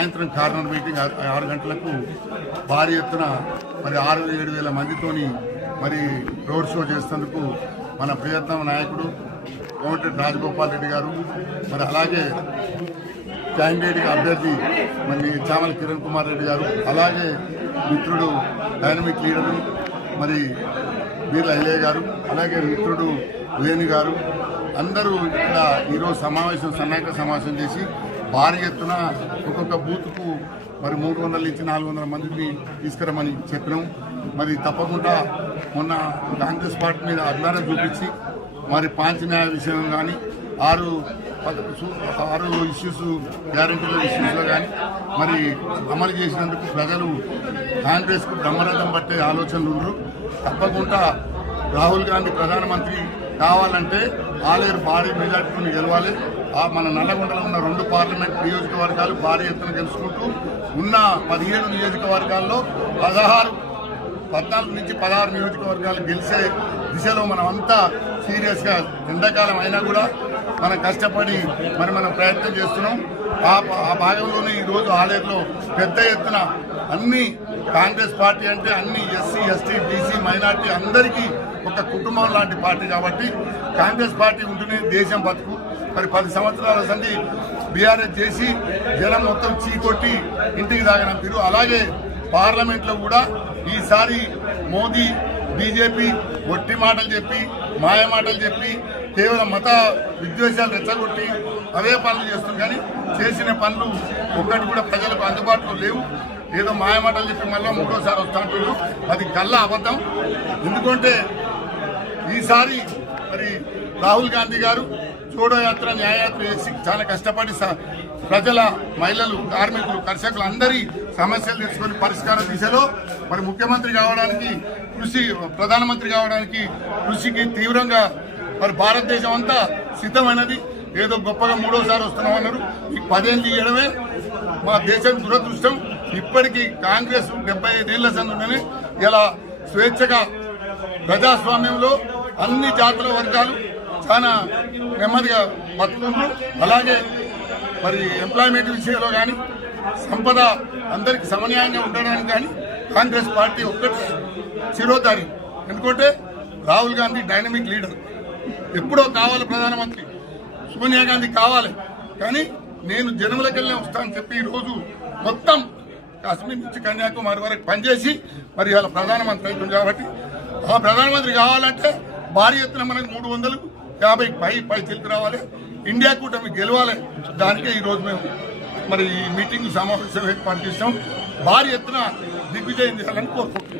సాయంత్రం corner meeting 6 గంటలకు భారీ ఎత్తున మరి 6-7 వేల మందితోని మరి రోడ్ షో చేసేందుకు మన ప్రియతమ నాయకుడు కోమటిరెడ్డి రాజగోపాల్ రెడ్డి గారు, మరి అలాగే క్యాండిడేట్ అభ్యర్థి మరి చామల కిరణ్ కుమార్ రెడ్డి గారు, అలాగే మిత్రుడు డైనమిక్ లీడరు మరి బీర్ల ఐలయ్య గారు, అలాగే మిత్రుడు వేణు గారు అందరూ ఇక్కడ ఈరోజు సన్నాహక సమావేశం చేసి భారీ ఎత్తున ఒక్కొక్క బూత్కు మరి 300 నుంచి 400 మందిని తీసుకురమని చెప్పినాం. మరి తప్పకుండా మొన్న కాంగ్రెస్ పార్టీ మీద అభిమానం చూపించి మరి పాంచ్ న్యాయ విషయం కానీ 6 ఇష్యూస్ గ్యారంటీల ఇష్యూస్లో కానీ మరి అమలు చేసినందుకు ప్రజలు కాంగ్రెస్కు బ్రహ్మరథం పట్టే ఆలోచనలు ఉండరు. తప్పకుండా రాహుల్ గాంధీ ప్రధానమంత్రి కావాలంటే ఆలేరు భారీ మెజార్టీని గెలవాలి. మన నల్లగొండలో ఉన్న 2 పార్లమెంట్ నియోజకవర్గాలు భారీ ఎత్తున గెలుచుకుంటూ ఉన్న 17 నియోజకవర్గాల్లో 14 నుంచి 16 నియోజకవర్గాలు గెలిచే దిశలో మనం అంతా సీరియస్గా ఎండాకాలం అయినా కూడా మనం కష్టపడి మనం ప్రయత్నం చేస్తున్నాం. ఆ భాగంలోనే ఈరోజు ఆలేరులో పెద్ద ఎత్తున అన్ని కాంగ్రెస్ పార్టీ అంటే అన్ని ఎస్సీ ఎస్టీ బీసీ మైనార్టీ అందరికీ ఒక కుటుంబం లాంటి పార్టీ కాబట్టి కాంగ్రెస్ పార్టీ ఉంటేనే దేశం బతుకు. మరి 10 సంవత్సరాల సంది బీఆర్ఎస్ చేసి జనం మొత్తం చీకొట్టి ఇంటికి తాగనంపారు. అలాగే పార్లమెంట్లో కూడా ఈసారి మోదీ బీజేపీ ఒట్టి మాటలు చెప్పి మాయ మాటలు చెప్పి కేవలం మత విద్వేషాలు రెచ్చగొట్టి అవే పనులు చేస్తుంది. కానీ చేసిన పనులు ఒక్కటి కూడా ప్రజలకు అందుబాటులో లేవు. ఏదో మాయమాటలు చెప్పి మళ్ళీ 3వ వస్తా అంటున్నారు. అది గల్లా అబద్ధం. ఎందుకంటే ఈసారి మరి రాహుల్ గాంధీ గారు జోడో యాత్ర న్యాయయాత్ర చేసి చాలా కష్టపడి ప్రజల మహిళలు కార్మికులు కర్షకులు అందరి సమస్యలు తెలుసుకొని పరిష్కార దిశలో మరి ముఖ్యమంత్రి కావడానికి ప్రధానమంత్రి కావడానికి కృషికి తీవ్రంగా మరి భారతదేశం అంతా సిద్ధమైనది. ఏదో గొప్పగా 3వసారి వస్తున్నామన్నారు. ఈ 10 ఏళ్ళు ఇవ్వడమే మా దేశం దురదృష్టం. ఇప్పటికీ కాంగ్రెస్ 75 ఏళ్ల సందుందని ఇలా స్వేచ్ఛగా ప్రజాస్వామ్యంలో అన్ని జాతుల వర్గాలు చాలా నెమ్మదిగా బతుకుతున్నారు. అలాగే మరి ఎంప్లాయ్మెంట్ విషయంలో కానీ సంపద అందరికి సమన్యాయంగా ఉండడానికి కానీ కాంగ్రెస్ పార్టీ ఒక్కటి శిరోధారి. ఎందుకంటే రాహుల్ గాంధీ డైనమిక్ లీడర్, ఎప్పుడో కావాలి ప్రధానమంత్రి, సోనియా గాంధీ కావాలి. కానీ నేను జనములకెళ్ళే వస్తానని చెప్పి ఈరోజు మొత్తం కాశ్మీర్ నుంచి కన్యాకుమారి వరకు పనిచేసి మరి ఇవాళ ప్రధానమంత్రి అవుతుంది. కాబట్టి ఆ ప్రధానమంత్రి కావాలంటే భారీ ఎత్తున మనకు 350 పై తెలుగు రావాలి. ఇండియా కూటమి గెలవాలి. దానికే ఈరోజు మేము మరి ఈ మీటింగ్ సమావేశం ఏర్పాటు చేస్తాం. భారీ ఎత్తున దిగ్విజయం చేయాలని కోరుకుంటున్నాం.